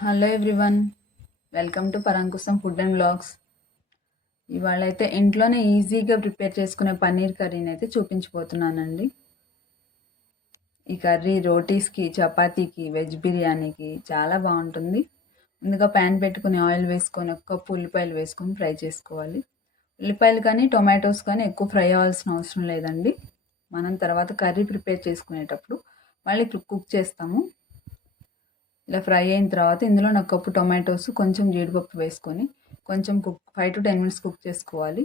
Hello everyone, welcome to Parankusham food and blogs. ఇవాళ అయితే ఇంట్లోనే ఈజీగా ప్రిపేర్ చేసుకునే పన్నీర్ కర్రీని అయితే చూపించబోతున్నానండి. ఈ కర్రీ రోటీస్కి, చపాతీకి, వెజ్ బిర్యానీకి చాలా బాగుంటుంది. ముందుగా ప్యాన్ పెట్టుకుని ఆయిల్ వేసుకొని ఒక కప్పు ఉల్లిపాయలు వేసుకొని ఫ్రై చేసుకోవాలి. ఉల్లిపాయలు కానీ టొమాటోస్ కానీ ఎక్కువ ఫ్రై అవ్వాల్సిన అవసరం లేదండి. మనం తర్వాత కర్రీ ప్రిపేర్ చేసుకునేటప్పుడు మళ్ళీ కుక్ చేస్తాము. ఇలా ఫ్రై అయిన తర్వాత ఇందులో ఒక కప్పు టొమాటోస్, కొంచెం జీడిపప్పు వేసుకొని కొంచెం 5 to 10 minutes కుక్ చేసుకోవాలి.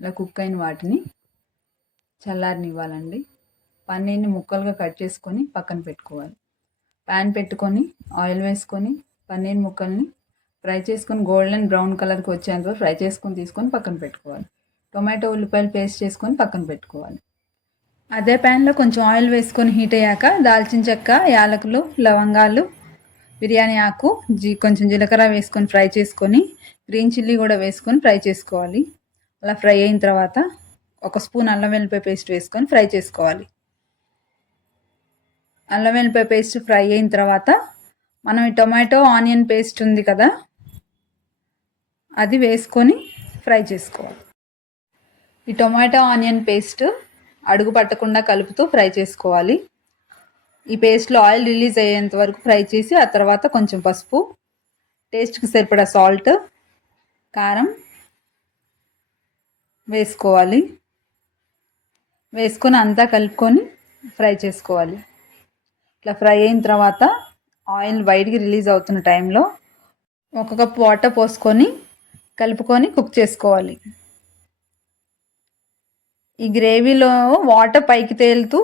ఇలా కుక్ అయిన వాటిని చల్లారనివ్వాలండి. పన్నీర్ని ముక్కలుగా కట్ చేసుకొని పక్కన పెట్టుకోవాలి. ప్యాన్ పెట్టుకొని ఆయిల్ వేసుకొని పన్నీర్ ముక్కల్ని ఫ్రై చేసుకొని గోల్డెన్ బ్రౌన్ కలర్కి వచ్చేంత ఫ్రై చేసుకొని తీసుకొని పక్కన పెట్టుకోవాలి. టొమాటో ఉల్లిపాయలు పేస్ట్ చేసుకొని పక్కన పెట్టుకోవాలి. అదే ప్యాన్లో కొంచెం ఆయిల్ వేసుకొని హీట్ అయ్యాక దాల్చిన చెక్క, యాలకులు, లవంగాలు, బిర్యానీ ఆకు, కొంచెం జీలకర్ర వేసుకొని ఫ్రై చేసుకొని గ్రీన్ చిల్లీ కూడా వేసుకొని ఫ్రై చేసుకోవాలి. అలా ఫ్రై అయిన తర్వాత 1 స్పూన్ అల్లం వెల్లిపాయ పేస్ట్ వేసుకొని ఫ్రై చేసుకోవాలి. అల్లం వెల్లిపాయ పేస్ట్ ఫ్రై అయిన తర్వాత మనం ఈ టొమాటో ఆనియన్ పేస్ట్ ఉంది కదా, అది వేసుకొని ఫ్రై చేసుకోవాలి. ఈ టొమాటో ఆనియన్ పేస్ట్ అడుగు పట్టకుండా కలుపుతూ ఫ్రై చేసుకోవాలి. ఈ పేస్ట్లో ఆయిల్ రిలీజ్ అయ్యేంత వరకు ఫ్రై చేసి ఆ తర్వాత కొంచెం పసుపు, టేస్ట్కి సరిపడా సాల్ట్, కారం వేసుకోవాలి. వేసుకొని అంతా కలుపుకొని ఫ్రై చేసుకోవాలి. ఇట్లా ఫ్రై అయిన తర్వాత ఆయిల్ బయటికి రిలీజ్ అవుతున్న టైంలో 1 కప్ వాటర్ పోసుకొని కలుపుకొని కుక్ చేసుకోవాలి. ఈ గ్రేవీలో వాటర్ పైకి తేలుతూ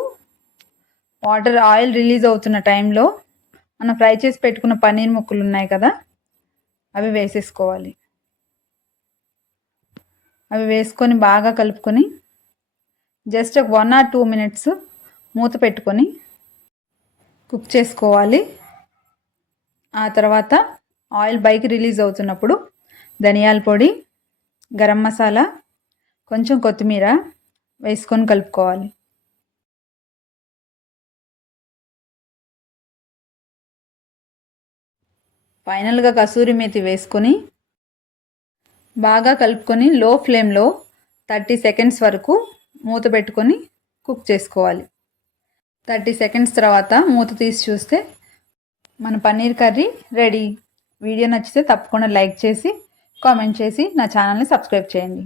ఆయిల్ రిలీజ్ అవుతున్న టైంలో మనం ఫ్రై చేసి పెట్టుకున్న పన్నీర్ ముక్కలు ఉన్నాయి కదా, అవి వేసేసుకోవాలి. అవి వేసుకొని బాగా కలుపుకొని జస్ట్ 1 or 2 minutes మూత పెట్టుకొని కుక్ చేసుకోవాలి. ఆ తర్వాత ఆయిల్ పైకి రిలీజ్ అవుతున్నప్పుడు ధనియాల పొడి, గరం మసాలా, కొంచెం కొత్తిమీర వేసుకొని కలుపుకోవాలి. ఫైనల్గా కసూరి మేతి వేసుకొని బాగా కలుపుకొని లో ఫ్లేమ్లో 30 seconds వరకు మూత పెట్టుకొని కుక్ చేసుకోవాలి. 30 seconds తర్వాత మూత తీసి చూస్తే మన పన్నీర్ కర్రీ రెడీ. వీడియో నచ్చితే తప్పకుండా లైక్ చేసి కామెంట్ చేసి నా ఛానల్ని సబ్స్క్రైబ్ చేయండి.